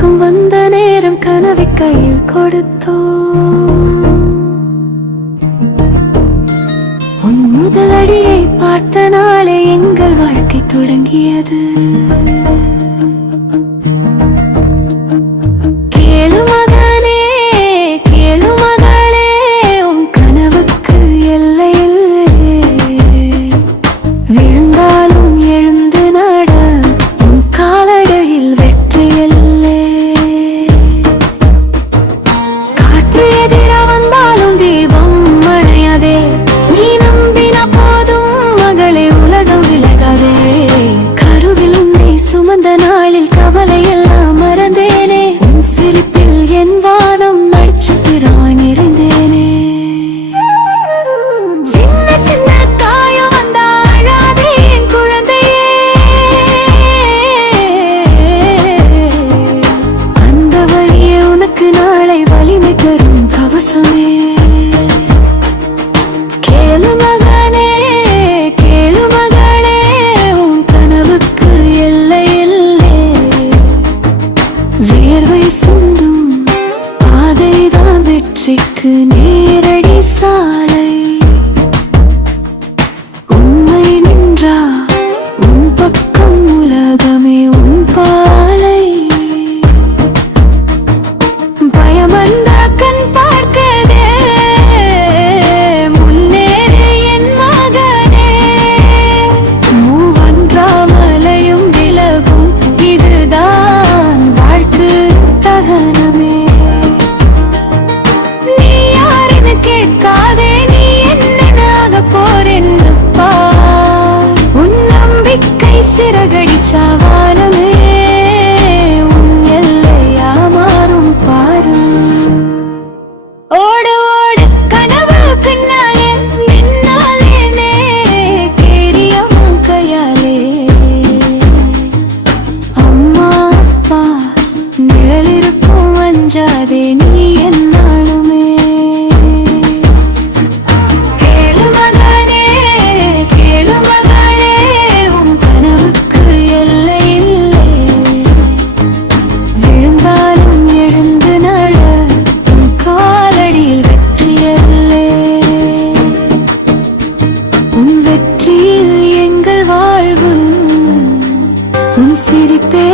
தூக்கம் வந்த நேரம் கனவை கையில் கொடுத்தோம். உன் முதலடியை பார்த்த நாளே எங்கள் வாழ்க்கை தொடங்கியது. கேளு மகனே, கேளு மகளே, உன் கனவுக்கு எல்லை இல்லை. விழுந்தாலும் எழுந்து நட, உன் காலடியில் வெற்றி இல்லை. காற்று எதிர வந்தாலும் தீபம் அணையாதே, நீ நம்பின போதும் மகளே உலகம் விலகாதே. கருவில் உன்னை சுமந்த நாளில் கவலை எல்லாம் மறந்தேனே, உன் சிரிப்பில் என் வானம் நட்சத்திரம் நிறைந்தேனே. சின்ன சின்ன காயம் வந்தா அழாதே என் குழந்தையே, அந்த வழியே உனக்கு நாளை வலிமை தரும் கவசமே. கேளு மகனே, கேளு மகளே, உன் கனவுக்கு எல்லை இல்லை. வியர்வை சிந்தும் பாதைதான் வெற்றிக்கு நேரடி சாலை. உண்மை நின்றா உன் பக்கம் உலகமே உன் பாலை. பயமந்த கண் பார்க்கதே, முன்னேறு என் மகனே. மூவன்றாமலையும் விலகும், இதுதான் வாழ்க்கை தகனமே. நீ யாருன்னு கேட்காதே, நீ என்ன போறேன்னு பார். உன் நம்பிக்கை சிறகடிச்சா வானமே உன் எல்லையா மாறும் பாரு. ஓடு ஓடு கனவு பின்னாலே, நின்னாலே கேரியம்மா கையாலே. அம்மா அப்பா நிழல் இருக்கும், அஞ்சாதே நீ என்னாலுமே. கேளு மகனே, கேளு மகளே, உன் கனவுக்கு எல்லை இல்லை. விழுந்தாலும் எழுந்து நட, உன் காலடியில் வெற்றி எல்லை. உன் வெற்றியில் எங்கள் வாழ்வு, உன் சிரிப்பே